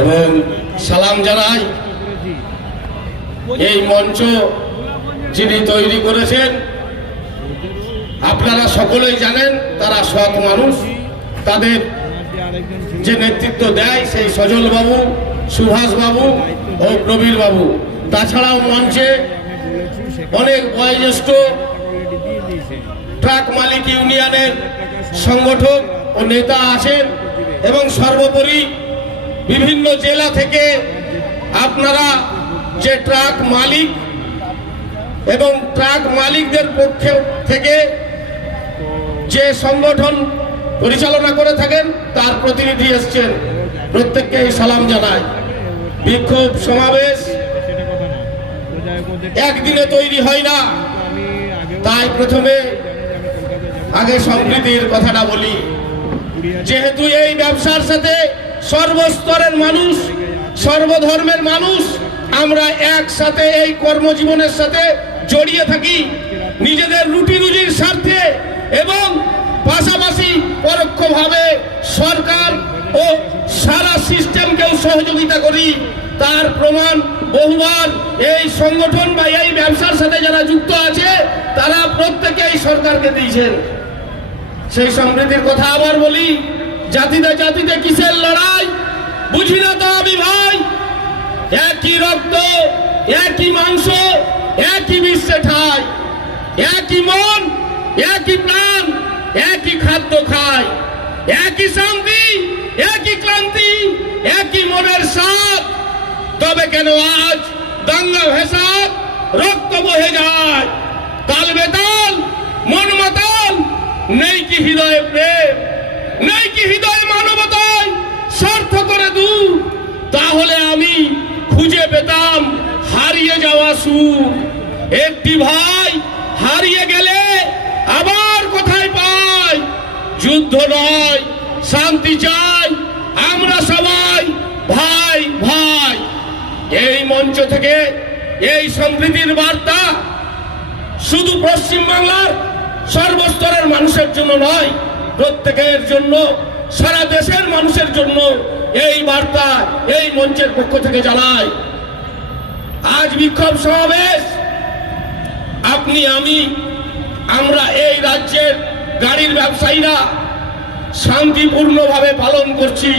এবং সালাম জানাই এই মঞ্চ যিনি তৈরি করেছেন আপনারা সকলেই জানেন তারা সৎ মানুষ। তাদের যে নেতৃত্ব দেয় সেই সজল বাবু সুভাষ বাবু ও প্রবীর বাবু। তাছাড়াও মঞ্চে অনেক বয়োজ্যেষ্ঠ ট্রাক মালিক ইউনিয়নের সংগঠক ও নেতা আছেন। এবং সর্বোপরি বিভিন্ন জেলা থেকে আপনারা যে ট্রাক মালিক এবং ট্রাক মালিকদের পক্ষ থেকে যে সংগঠন পরিচালনা করে থাকেন, তার প্রতিনিধি এসছেন। প্রত্যেককে সালাম জানায় বিক্ষোভ সমাবেশ একদিনে তৈরি হয় না। তাই প্রথমে আগে সম্প্রীতির কথাটা বলি। যেহেতু এই ব্যবসার সাথে সর্বস্তরের মানুষ, সর্বধর্মের মানুষ, আমরা একসাথে এই কর্মজীবনের সাথে জড়িয়ে থাকি। নিজেদের রুটি রুজির স্বার্থে এবং পাশাপাশি পরোক্ষভাবে সরকার ও সারা সিস্টেমকেও সহযোগিতা করি। তার প্রমাণ বহুবার এই সংগঠন বা এই ব্যবসার সাথে যারা যুক্ত আছে, তারা প্রত্যেকেই সরকারকে দিয়েছেন। সেই সমৃদ্ধির কথা আবার বলি, জাতিতে জাতিতে কিসের লড়াই? বুঝি না তো আমি ভাই, একই রক্ত, একই মাংস, একই বিশ্বে ঠাই, একই মন, একই প্রাণ, একই খাদ্য খায় একই শান্তি, একই ক্লান্তি, একই মনের সাথ তবে কেন আজ দাঙ্গা ভেসাদ রক্ত বহে যায়? তাল বেতাল, মন মাতাল নেই কি হৃদয়ে প্রেম? নেই কি হৃদয় মানবতায়? স্বার্থ করে দূর। তাহলে আমি খুঁজে পেতাম হারিয়ে যাওয়া সুখ। একটি ভাই হারিয়ে গেলে আবার কোথায় পাই? যুদ্ধ নয়, শান্তি চাই। আমরা সবাই ভাই ভাই। এই মঞ্চ থেকে এই সমৃদ্ধির বার্তা শুধু পশ্চিম বাংলার সর্বস্তরের মানুষের জন্য নয়, প্রত্যেকের জন্য, সারা দেশের মানুষের জন্য এই বার্তা, এই মঞ্চের পক্ষ থেকে জানায় আজ বিক্ষোভ সমাবেশ। আপনি, আমি, আমরা এই রাজ্যের গাড়ির ব্যবসায়ীরা শান্তিপূর্ণভাবে পালন করছি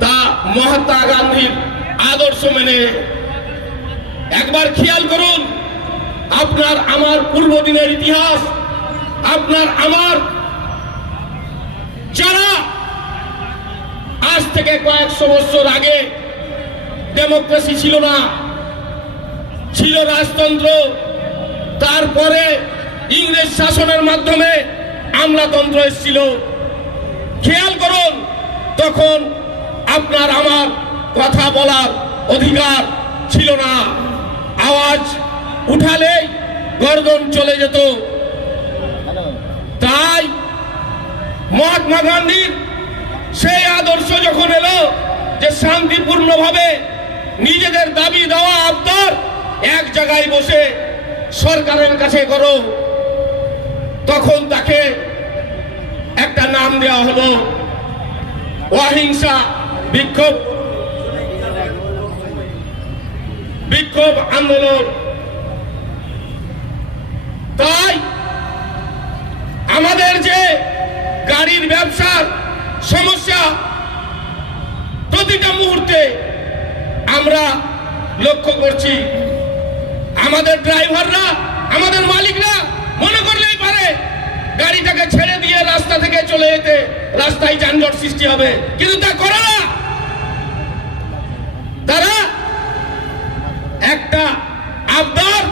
তা মহাত্মা গান্ধীর আদর্শ মেনে। একবার খেয়াল করুন, আপনার, আমার পূর্বদিনের ইতিহাস আপনার আমার যারা আজ থেকে কয়েকশো বছর আগে ডেমোক্রেসি ছিল না, ছিল রাজতন্ত্র, তারপরে ইংরেজ শাসনের মাধ্যমে আমলাতন্ত্র এসেছিল। খেয়াল করুন, তখন আপনার আমার কথা বলার অধিকার ছিল না। আওয়াজ উঠালেই গর্দন চলে যেত। তাই মহাত্মা গান্ধীর সেই আদর্শ যখন এলো যে শান্তিপূর্ণভাবে নিজেদের দাবি দেওয়া আবদার এক জায়গায় বসে সরকারের কাছে করো, তখন তাকে একটা নাম দেওয়া হলো অহিংসা বিক্ষোভ। বিক্ষোভ আন্দোলন। তাই আমাদের যে গাড়ির ব্যবসার সমস্যা, প্রতিটা মুহূর্তে আমরা লক্ষ্য করছি। আমাদের ড্রাইভাররা, আমাদের মালিকরা মনে করলেই পারে গাড়িটাকে ছেড়ে দিয়ে রাস্তা থেকে চলে যেতে রাস্তায় যানজট সৃষ্টি হবে। কিন্তু তা করে না। তারা একটা আবদার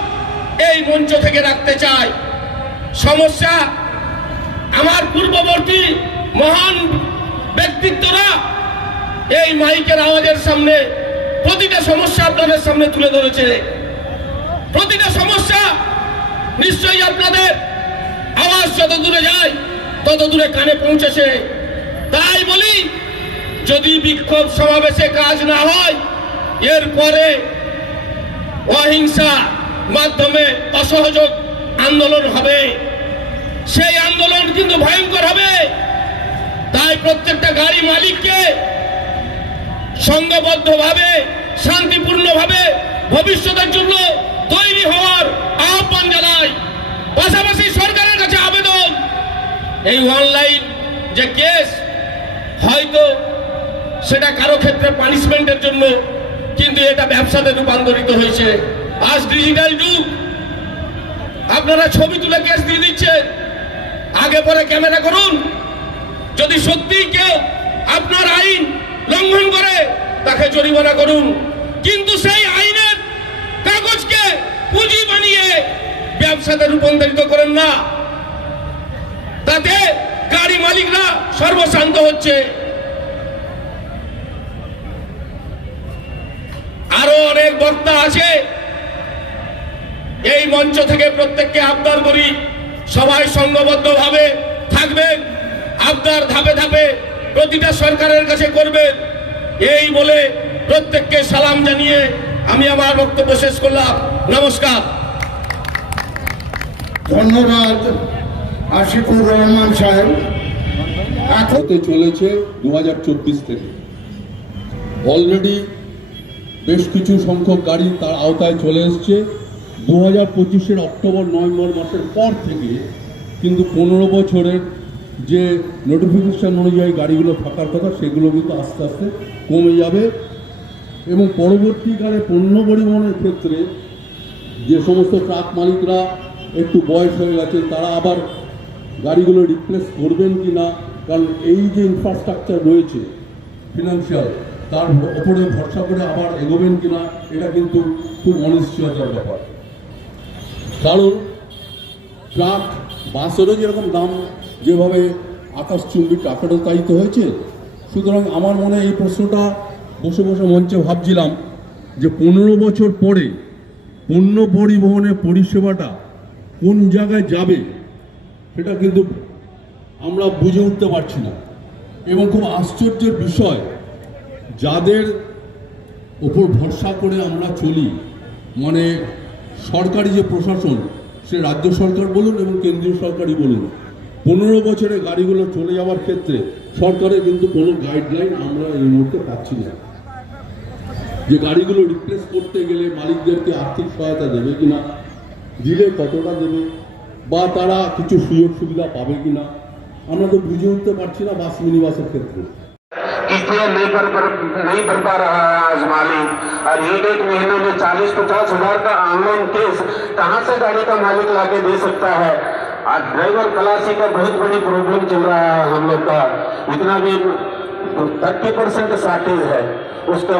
এই মঞ্চ থেকে রাখতে চায়। সমস্যা আমার পূর্ববর্তী মহান ব্যক্তিত্বরা এই মাইকের আওয়াজের সামনে, প্রতিটা সমস্যা আপনাদের সামনে তুলে ধরেছে। প্রতিটা সমস্যা নিশ্চয়ই আপনাদের আওয়াজ যত দূরে যায়, তত দূরে কানে পৌঁছেছে। তাই বলি, যদি বিক্ষোভ সমাবেশে কাজ না হয় এরপরে অহিংসা মাধ্যমে অসহযোগ আন্দোলন হবে। সেই আন্দোলন কিন্তু ভয়ঙ্কর হবে। তাই প্রত্যেকটা গাড়ি মালিককে সংঘবদ্ধভাবে শান্তিপূর্ণভাবে ভবিষ্যতের জন্য তৈরি হওয়ার আহ্বান জানাই। পাশাপাশি সরকারের কাছে আবেদন, এই অনলাইন যে কেস, হয়তো সেটা কারও ক্ষেত্রে পানিশমেন্টের জন্য, কিন্তু এটা ব্যবসাতে রূপান্তরিত হয়েছে। আজ ডিজিটাল যুগ। আপনারা ছবি তুলে কেস দিয়ে দিচ্ছেন। আগে পরে ক্যামেরা করুন। যদি সত্যি কেউ আপনার আইন লঙ্ঘন করে, তাকে জরিমানা করুন। কিন্তু সেই আইনের কাগজকে পুঁজি বানিয়ে ব্যবসাতে রূপান্তরিত করেন না। তাতে গাড়ি মালিকরা সর্বশান্ত হচ্ছে। আরও অনেক বক্তা আছে। এই মঞ্চ থেকে প্রত্যেককে আবদার করি। সবাই সংঘবদ্ধভাবে থাকবেন আবদার ধাপে ধাপে প্রতিটা সরকারের কাছে করবেন। এই বলে প্রত্যেককে সালাম জানিয়ে আমি আমার বক্তব্য শেষ করলাম। নমস্কার। ধন্যবাদ আশিকুর রহমান সাহেব। হতে চলেছে দু হাজার চব্বিশ থেকে। অলরেডি বেশ কিছু সংখ্যক গাড়ি তার আওতায় চলে এসছে। দু হাজার পঁচিশের অক্টোবর নভেম্বর মাসের পর থেকে কিন্তু পনেরো বছরের যে নোটিফিকেশন অনুযায়ী গাড়িগুলো থাকার কথা, সেগুলো কিন্তু আস্তে আস্তে কমে যাবে। এবং পরবর্তীকালে পণ্য পরিবহনের ক্ষেত্রে যে সমস্ত ট্রাক মালিকরা একটু বয়স হয়ে গেছে, তারা আবার গাড়িগুলো রিপ্লেস করবেন কি না? কারণ এই যে ইনফ্রাস্ট্রাকচার রয়েছে ফিনান্সিয়াল তার ওপরে ভরসা করে আবার এগোবেন কি না, এটা কিন্তু খুব অনিশ্চয়তার ব্যাপার। কারণ ট্রাক, বাসেরও যেরকম দাম, যেভাবে আকাশচুম্বী ট্রাকেরও তাই তো হয়েছে। সুতরাং আমার মনে এই প্রশ্নটা বসে বসে মঞ্চে ভাবছিলাম যে পনেরো বছর পরে পণ্য পরিবহনের পরিষেবাটা কোন জায়গায় যাবে, সেটা কিন্তু আমরা বুঝে উঠতে পারছি না। এবং খুব আশ্চর্যের বিষয়, যাদের ওপর ভরসা করে আমরা চলি মানে সরকারি যে প্রশাসন, সে রাজ্য সরকার বলুন এবং কেন্দ্রীয় সরকারই বলুন, পনেরো বছরে গাড়িগুলো চলে যাওয়ার ক্ষেত্রে সরকারের কিন্তু কোনো গাইডলাইন আমরা এই মুহূর্তে পাচ্ছি না। যে গাড়িগুলো রিপ্লেস করতে গেলে মালিকদেরকে আর্থিক সহায়তা দেবে কিনা, দিলে কতটা দেবে, বা তারা কিছু সুযোগ সুবিধা পাবে কিনা, আমরা তো বুঝে উঠতে পারছি না বাস মিনি বাসের ক্ষেত্রে। इसलिए नहीं पर नहीं भर पा रहा है आज मालिक और एक एक महीने में चालीस पचास हज़ार का ऑनलाइन केस कहाँ से गाड़ी का मालिक लाके दे सकता है? आज ड्राइवर खलासी का बहुत बड़ी प्रॉब्लम चल रहा है हम लोग का। इतना भी थर्टी परसेंट शार्टेज है। उसका